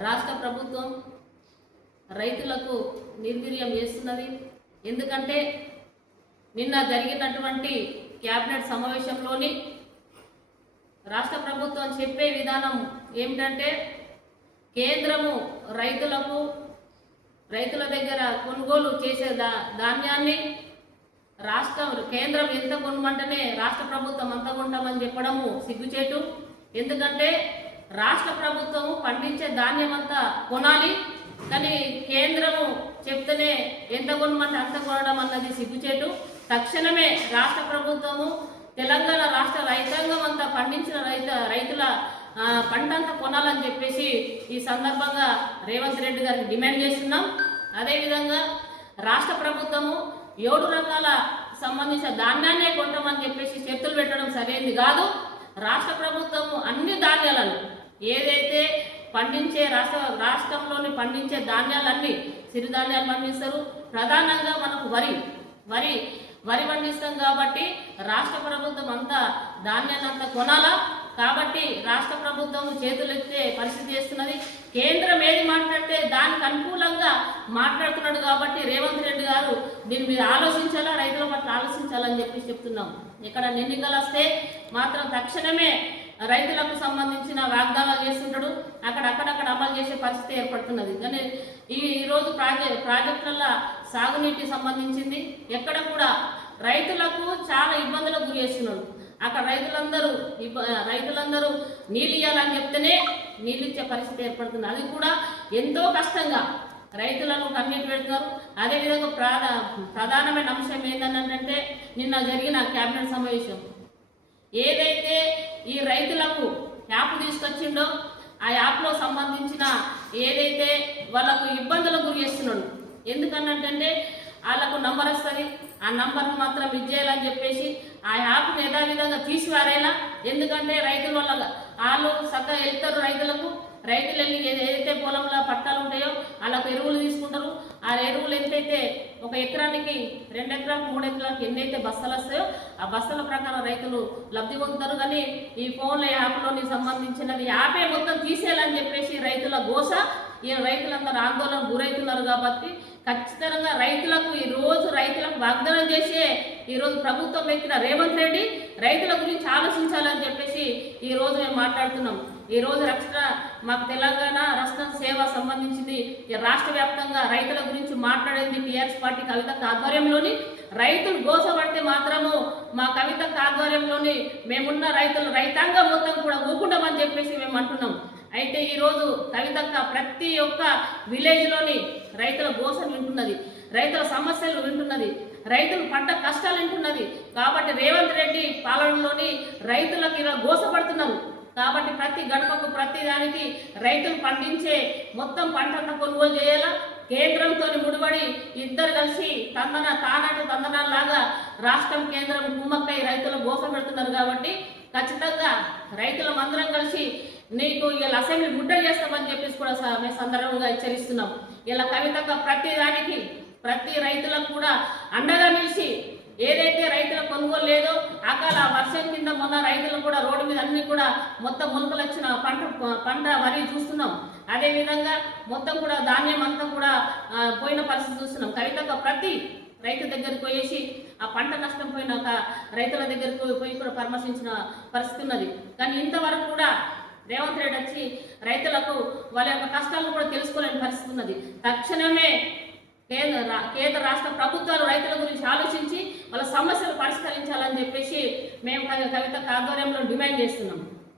రాష్ట్ర ప్రభుత్వం రైతులకు నిర్వీర్యం చేస్తున్నది. ఎందుకంటే నిన్న జరిగినటువంటి క్యాబినెట్ సమావేశంలోని రాష్ట్ర ప్రభుత్వం చెప్పే విధానం ఏమిటంటే కేంద్రము రైతుల దగ్గర కొనుగోలు చేసే ధాన్యాన్ని కేంద్రం ఎంత కొనమంటేనే రాష్ట్ర ప్రభుత్వం అంత కొంటామని చెప్పడము సిగ్గుచేటు. ఎందుకంటే రాష్ట్ర ప్రభుత్వము పండించే ధాన్యం అంతా కొనాలి, కానీ కేంద్రము చెప్తేనే ఎంత కొనమంటే అంత కొనడం అన్నది సిగ్గుచేటు. తక్షణమే రాష్ట్ర ప్రభుత్వము తెలంగాణ రాష్ట్ర రైతాంగం అంతా పండించిన రైతుల పంటంతా కొనాలని చెప్పేసి ఈ సందర్భంగా రేవంత్ రెడ్డి గారికి డిమాండ్ చేస్తున్నాం. అదేవిధంగా రాష్ట్ర ప్రభుత్వము 7 రకాల సంబంధించిన ధాన్యాన్నే కొంటామని చెప్పేసి షరతులు పెట్టడం సరైనది కాదు. రాష్ట్ర ప్రభుత్వము అన్ని ధాన్యాలను ఏదైతే పండించే రాష్ట్రంలోని పండించే ధాన్యాలన్నీ సిరిధాన్యాలు పండిస్తారు. ప్రధానంగా మనకు వరి పండిస్తాం కాబట్టి రాష్ట్ర ప్రభుత్వం అంతా ధాన్యాన్ని అంతా కొనాలా. కాబట్టి రాష్ట్ర ప్రభుత్వం చేతులెత్తే పరిస్థితి చేస్తున్నది. కేంద్రం ఏది మాట్లాడితే దానికి అనుకూలంగా మాట్లాడుతున్నాడు. కాబట్టి రేవంత్ రెడ్డి గారు దీని మీద ఆలోచించాలా, రైతుల పట్ల ఆలోచించాలని చెప్పి చెప్తున్నాం. ఇక్కడ ఎన్నికలు వస్తే మాత్రం తక్షణమే రైతులకు సంబంధించిన వాగ్దానాలు చేస్తుంటాడు, అక్కడక్కడ అమలు చేసే పరిస్థితి ఏర్పడుతున్నది. కానీ ఈరోజు ప్రాజెక్టుల సాగునీటి సంబంధించింది ఎక్కడ కూడా రైతులకు చాలా ఇబ్బందులకు గురి చేస్తున్నాడు. అక్కడ రైతులందరూ నీళ్ళు ఇవ్వాలని చెప్తేనే నీళ్ళు ఇచ్చే పరిస్థితి ఏర్పడుతుంది. అది కూడా ఎంతో కష్టంగా రైతులను కన్నీటి పెడుతున్నారు. అదేవిధంగా ప్రధానమైన అంశం ఏంటంటే నిన్న జరిగిన క్యాబినెట్ సమావేశం ఏదైతే ఈ రైతులకు యాప్ తీసుకొచ్చిండో ఆ యాప్లో సంబంధించిన ఏదైతే వాళ్ళకు ఇబ్బందులకు గురి చేస్తున్నాడు. ఎందుకనంటే వాళ్ళకు నంబర్ వస్తుంది, ఆ నంబర్ను మాత్రం ఇచ్చేయాలని చెప్పేసి ఆ యాప్ని యథావిధంగా తీసివారేలా. ఎందుకంటే రైతుల వల్ల వాళ్ళు చక్కగా వెళ్తారు, రైతులు వెళ్ళి ఏదైతే పొలంలో పట్టాలు ఉంటాయో వాళ్ళకు ఎరువులు తీసుకుంటారు. ఆ ఎరువులు ఎంతైతే 1 ఎకరానికి 2 ఎకరాలకు 3 ఎకరాలకు ఎన్నైతే బస్తాలు వస్తాయో ఆ బస్తాల ప్రకారం రైతులు లబ్ధి పొందుతారు. కానీ ఈ ఫోన్ల యాప్లోని సంబంధించినది యాపే మొత్తం తీసేయాలని చెప్పేసి రైతుల గోస. ఈ రైతులందరూ ఆందోళన గురవుతున్నారు. కాబట్టి ఖచ్చితంగా రైతులకు వాగ్దానం చేసే ఈరోజు ప్రభుత్వం ఎక్కిన రేవంత్ రెడ్డి రైతుల గురించి ఆలోచించాలని చెప్పేసి ఈరోజు మేము మాట్లాడుతున్నాం. ఈరోజు మాకు తెలంగాణ రాష్ట్ర సేవ సంబంధించింది రాష్ట్ర వ్యాప్తంగా రైతుల గురించి మాట్లాడేది టీఆర్ఎస్ పార్టీ కవిత ఆధ్వర్యంలోని. రైతులు గోసపడితే మాత్రము మా కవిత ఆధ్వర్యంలోని మేమున్న రైతాంగం మొత్తం కూడా ఊకుంటామని చెప్పేసి మేము అంటున్నాం. అయితే ఈరోజు కవితక్క ప్రతి ఒక్క విలేజ్లోని రైతుల గోసలు వింటున్నది, రైతుల సమస్యలు వింటున్నది, రైతులు పడ్డ కష్టాలు వింటున్నది. కాబట్టి రేవంత్ రెడ్డి పాలనలోని రైతులకు ఇలా గోసపడుతున్నారు. కాబట్టి ప్రతి గడపకు ప్రతి దానికి రైతులు పండించే మొత్తం పంటంతా కొనుగోలు చేయాలా. కేంద్రంతో ముడిపడి ఇద్దరు కలిసి తందనాలాగా రాష్ట్రం కేంద్రం కుమ్మక్కై రైతులు గోస పెడుతున్నారు. కాబట్టి ఖచ్చితంగా రైతుల మందరం కలిసి నీకు ఇలా అసెంబ్లీ ముట్టడి చేస్తామని చెప్పేసి కూడా మేము సందర్భంగా హెచ్చరిస్తున్నాం. ఇలా కవితగా ప్రతి రైతులకు కూడా అండగా నిలిచి ఏదైతే రైతుల కొనుగోలు లేదో అకాల వర్షం కింద మొన్న రైతులు కూడా రోడ్డు మీద అన్ని కూడా మొత్తం మొలకలు వచ్చిన పంట వరి చూస్తున్నాం. అదేవిధంగా మొత్తం కూడా ధాన్యం అంతా కూడా పోయిన పరిస్థితి చూస్తున్నాం. కవితగా ప్రతి రైతు దగ్గరికి పోయేసి ఆ పంట నష్టం పోయినాక రైతుల దగ్గరికి పోయి కూడా పరామర్శించిన పరిస్థితి ఉన్నది. కానీ ఇంతవరకు కూడా రేవంత్ రెడ్డి వచ్చి రైతులకు వాళ్ళ యొక్క కష్టాలను కూడా తెలుసుకోలేని పరిస్థితి ఉన్నది. తక్షణమే కేంద్ర రాష్ట్ర ప్రభుత్వాలు రైతుల గురించి ఆలోచించి వాళ్ళ సమస్యలు పరిష్కరించాలని చెప్పేసి మేము కవిత ఆధ్వర్యంలో డిమాండ్ చేస్తున్నాం.